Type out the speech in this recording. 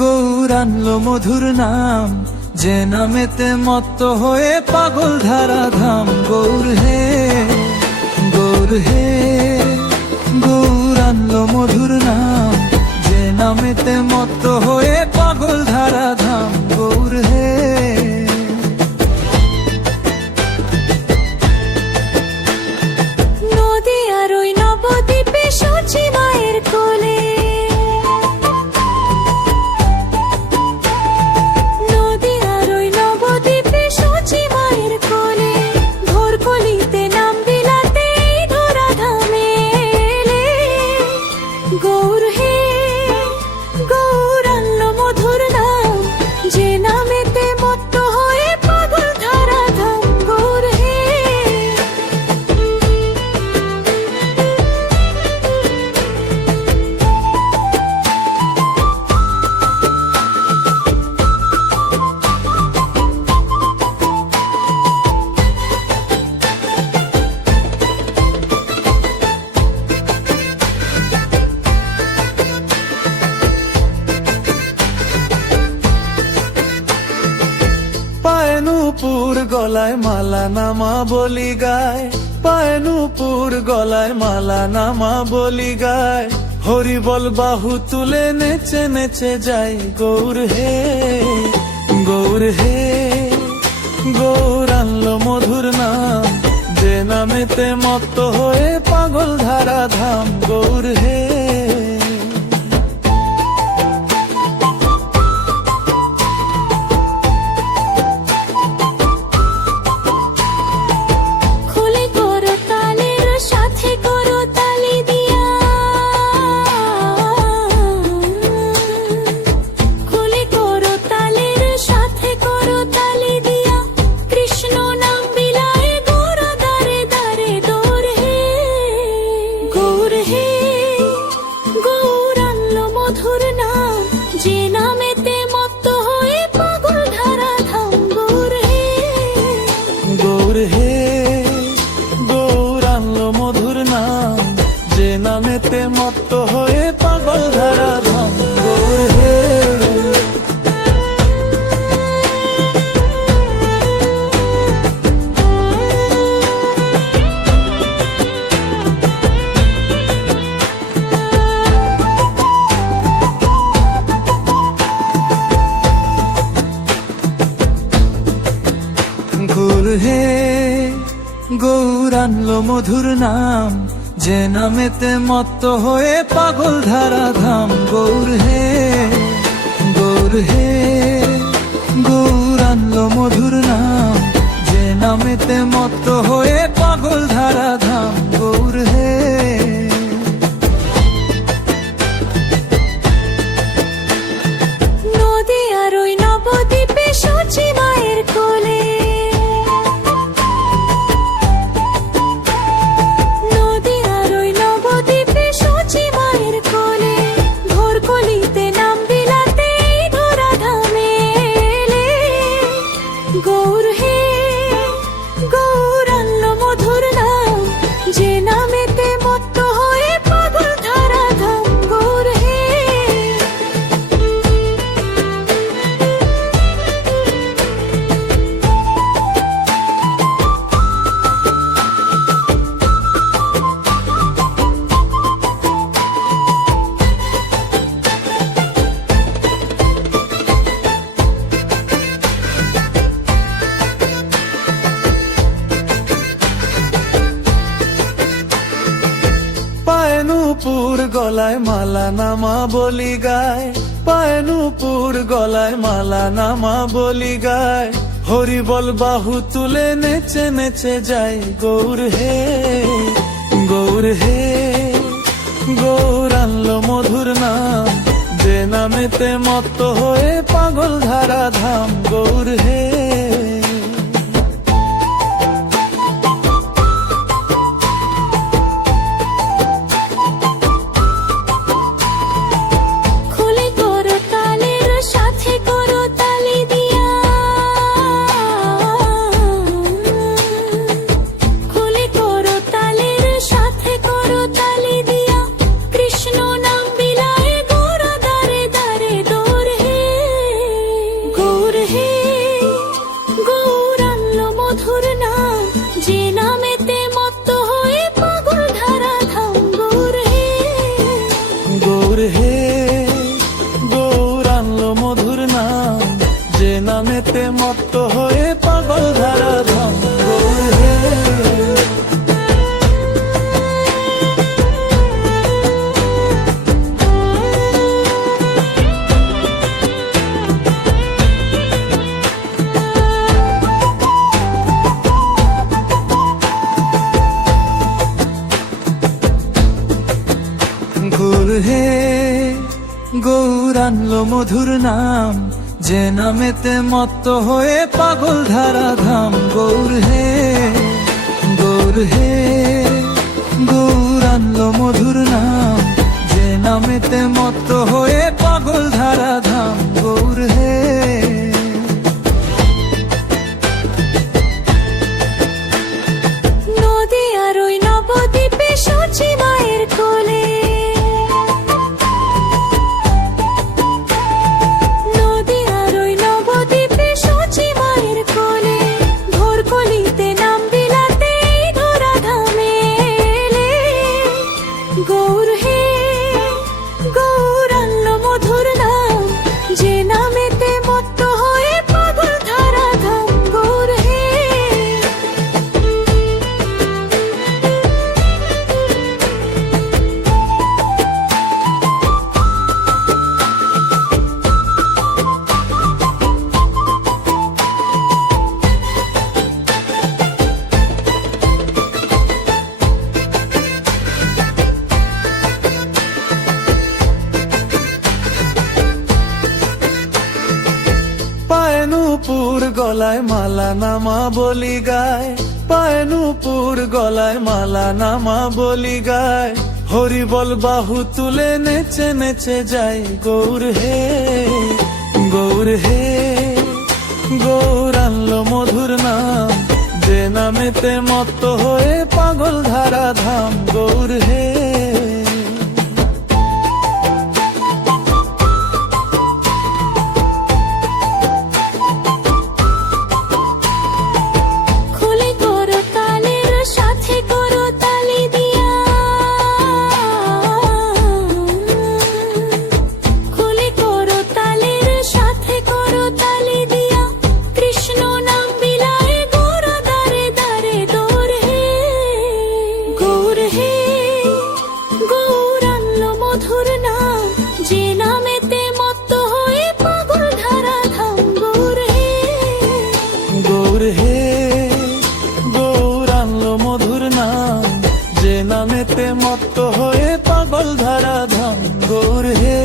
গৌর আনলো মধুর নাম, যে নামেতে মত্ত হয়ে পাগল ধারা ধাম। গৌর হে, গৌর হে, গৌর আনলো মধুর নাম, যে নামেতে মত্ত হয়ে পাগল ধারা ধাম। গৌর হে, নদীয়ার ওই নবদ্বীপে সূচি মায়ের কোলে, নদীয়ার ওই নবদ্বীপে সূচি মায়ের কোলে, ভোর কলিতে নাম বিলাতে ধরা ধামে এলে। গৌর হে, গৌর আনলো মধুর নাম, যে নামেতে মত্ত হয়ে পাগল ধারা ধাম। গৌর হে, পায়ে নূপুর গলায় মালা নামা বলি গায়, পায়ে নূপুর গলায় মালা নামা বলি গায়। হরি বল বাহু তুলে নেচে নেচে যাই। গৌর হে, গৌর হে, গৌর আনলো মধুর নাম, যে নামেতে মত্ত হয়ে পাগল ধারা ধাম। গৌর হে, খুলে করো তালের সাথে করো তালি দিয়া, খুলে করো তালের সাথে করো তালি দিয়া, কৃষ্ণ নাম বিলায় গৌর দারে দারে। দৌড় হে, গৌর হে, গৌর আনলো মধুর নাম, যে নামেতে মত্ত হয়ে পাগল ধারা ধাম। গৌর হে, গৌর হে, গৌর আনলো মধুর নাম, যে নামেতে মত্ত হয়ে পাগল ধারা ধাম। গৌর হে, গৌর হে, গৌর আনলো মধুর নাম, যে নামেতে মত্ত হয়ে পাগল ধারা ধাম। গৌর হে, গৌর হে, গৌর আনলো মধুর নাম, যে নামেতে মত্ত হয়ে পাগল ধারা ধাম। গৌর হে, নদীয়ার ওই নবদ্বীপে সূচি মায়ের কোলে, নদীয়ার ওই নবদ্বীপে সূচি মায়ের কোলে, ভোর কলিতে নাম বিলাতে ধরা ধামে এলে। গৌর হে, গৌর আনলো মধুর নাম, যে নামেতে মত্ত হয়ে পাগল ধারা ধাম। গৌর হে, পায়ে নূপুর গলায় মালা নামা বলি গায়, পায়ে নূপুর গলায় মালা নামা বলি গায়। হরি বল বাহু তুলে নেচে নেচে যাই। গৌর হে, গৌর হে, গৌর আনলো মধুর নাম, যে নামেতে মত্ত হয়ে পাগল ধারা ধাম। গৌর হে, খুলে করো তালের সাথে করো তালি দিয়া, খুলে করো তালের সাথে করো তালি দিয়া, কৃষ্ণ নাম বিলায় গৌর দারে নামেতে মত্ত হয়ে পাগল ধারা ধাম গৌর হে। গৌর হে গৌর আনলো মধুর নাম, যে নামেতে মত্ত হয়ে পাগল ধারা ধাম গৌর হে। গৌর হে গৌর আনলো মধুর নাম, যে নামেতে মত্ত হয়ে পাগল ধারা ধাম গৌর হে। নদী আর ওই নবদ্বীপে সচি মায়ের কোলে, নদী আর ওই নবদ্বীপে সচি মায়ের কোলে, ভোর কলিতে নাম বিলাতে ধরা ধামে এলে। গৌর হে গৌর আনলো মধুর নাম, যে নামেতে মত্ত হয়ে পাগল ধারা ধাম গৌর হে। পায়ে নূপুর গলায় মালা নামা বলি গায়, পায়ে নূপুর গলায় মালা নামা বলি গায়, হরি বল বাহু তুলে নেচে নেচে যায় গৌর হে। গৌর হে গৌর আনলো মধুর নাম, যে নামেতে মত্ত হয়ে পাগল ধারা ধাম গৌর হে। খুলে করো তালের সাথে করো তালি দিয়া, খুলে করো তালের সাথে করো তালি দিয়া, কৃষ্ণ নাম বিলায় গৌর দারে দারে দৌড় হে। গৌর হে গৌর আনলো মধুর নাম, যে নামেতে মত্ত হয়ে পাগল ধারা ধাম গৌর হে। গৌর হে গৌর আনলো মধুর নাম, যে নামেতে মত্ত হয়ে পাগল ধারা ধাম গৌর হে।